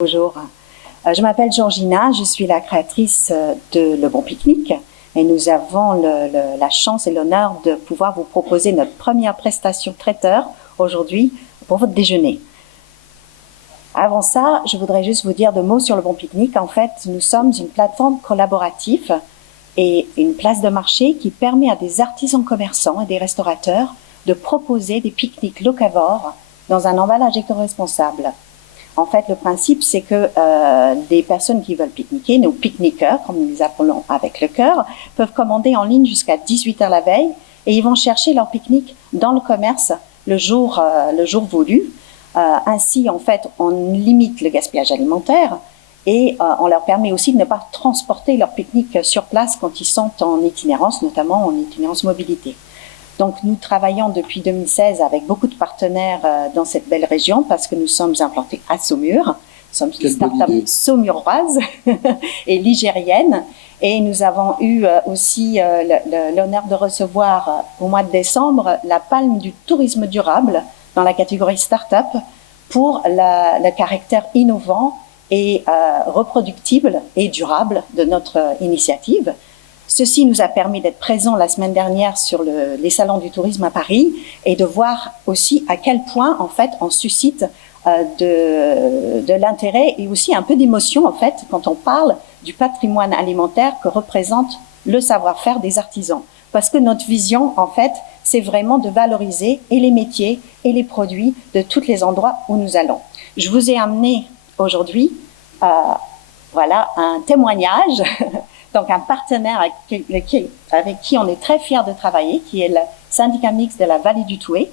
Bonjour, je m'appelle Georgina, je suis la créatrice de Le Bon Pique-Nique et nous avons la chance et l'honneur de pouvoir vous proposer notre première prestation traiteur aujourd'hui pour votre déjeuner. Avant ça, je voudrais juste vous dire 2 mots sur Le Bon Pique-Nique. En fait, nous sommes une plateforme collaborative et une place de marché qui permet à des artisans commerçants et des restaurateurs de proposer des pique-niques locavores dans un emballage éco-responsable. En fait, le principe, c'est que des personnes qui veulent pique-niquer, nos pique-niqueurs, comme nous les appelons avec le cœur, peuvent commander en ligne jusqu'à 18h la veille et ils vont chercher leur pique-nique dans le commerce le jour voulu. Ainsi, en fait, on limite le gaspillage alimentaire et on leur permet aussi de ne pas transporter leur pique-nique sur place quand ils sont en itinérance, notamment en itinérance mobilité. Donc, nous travaillons depuis 2016 avec beaucoup de partenaires dans cette belle région parce que nous sommes implantés à Saumur. Nous sommes une start-up saumuroise et ligérienne. Et nous avons eu aussi l'honneur de recevoir au mois de décembre la palme du tourisme durable dans la catégorie start-up pour le caractère innovant et reproductible et durable de notre initiative. Ceci nous a permis d'être présents la semaine dernière sur les salons du tourisme à Paris et de voir aussi à quel point, en fait, on suscite de l'intérêt et aussi un peu d'émotion, en fait, quand on parle du patrimoine alimentaire que représente le savoir-faire des artisans. Parce que notre vision, en fait, c'est vraiment de valoriser et les métiers et les produits de tous les endroits où nous allons. Je vous ai amené aujourd'hui, voilà, un témoignage donc un partenaire avec qui on est très fiers de travailler, qui est le syndicat mixte de la Vallée du Touet.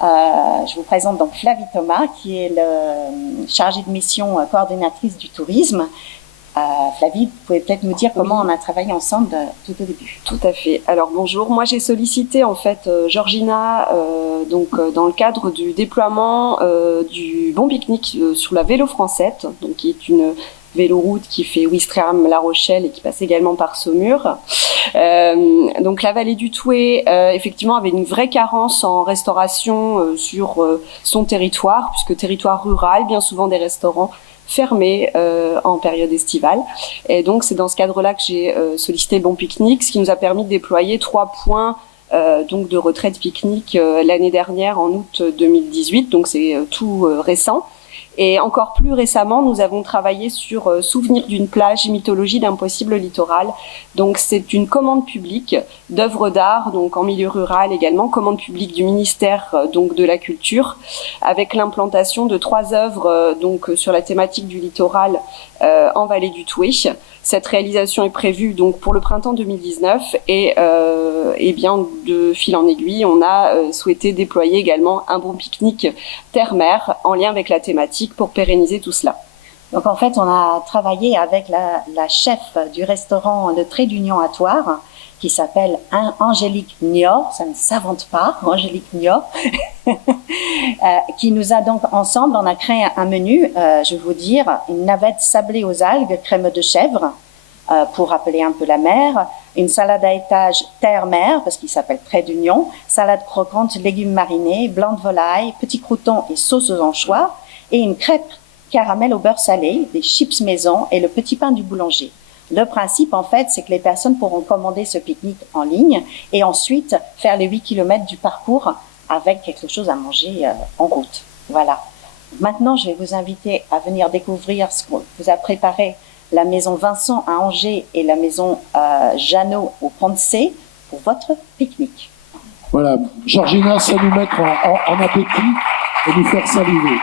Je vous présente donc Flavie Thomas, qui est le chargé de mission coordinatrice du tourisme. Flavie, vous pouvez peut-être nous dire comment on a travaillé ensemble tout au début. Tout à fait. Alors bonjour, moi j'ai sollicité en fait Georgina dans le cadre du déploiement du Bon Pique-Nique sur la Vélo Française, donc qui est une véloroute qui fait Ouistreham, La Rochelle et qui passe également par Saumur. Donc la vallée du Touet, effectivement, avait une vraie carence en restauration sur son territoire, puisque territoire rural, bien souvent des restaurants fermés en période estivale. Et donc c'est dans ce cadre-là que j'ai sollicité le Bon Pique-Nique, ce qui nous a permis de déployer 3 points donc de retraite pique-nique l'année dernière en août 2018, donc c'est tout récent. Et encore plus récemment, nous avons travaillé sur Souvenir d'une plage, mythologie d'un possible littoral. Donc c'est une commande publique d'œuvres d'art, donc en milieu rural également, commande publique du ministère donc de la Culture, avec l'implantation de 3 œuvres donc sur la thématique du littoral en vallée du Touet. Cette réalisation est prévue donc pour le printemps 2019 et bien de fil en aiguille, on a souhaité déployer également un bon pique-nique terre-mer en lien avec la thématique pour pérenniser tout cela. Donc en fait, on a travaillé avec la chef du restaurant Le Trait d'Union à Thouars, qui s'appelle Angélique Niort, ça ne s'invente pas, Angélique Niort, qui nous a donc ensemble, on a créé un menu, je vais vous dire, une navette sablée aux algues, crème de chèvre, pour rappeler un peu la mer, une salade à étage terre-mer, parce qu'il s'appelle Trait d'Union, salade croquante, légumes marinés, blanc de volaille, petits croûtons et sauce aux anchois, et une crêpe caramel au beurre salé, des chips maison et le petit pain du boulanger. Le principe, en fait, c'est que les personnes pourront commander ce pique-nique en ligne et ensuite faire les 8 km du parcours avec quelque chose à manger en route. Voilà. Maintenant, je vais vous inviter à venir découvrir ce qu'on vous a préparé la maison Vincent à Angers et la maison Jeannot au Pont de C pour votre pique-nique. Voilà. Georgina, ça nous mettre en appétit et nous faire saliver.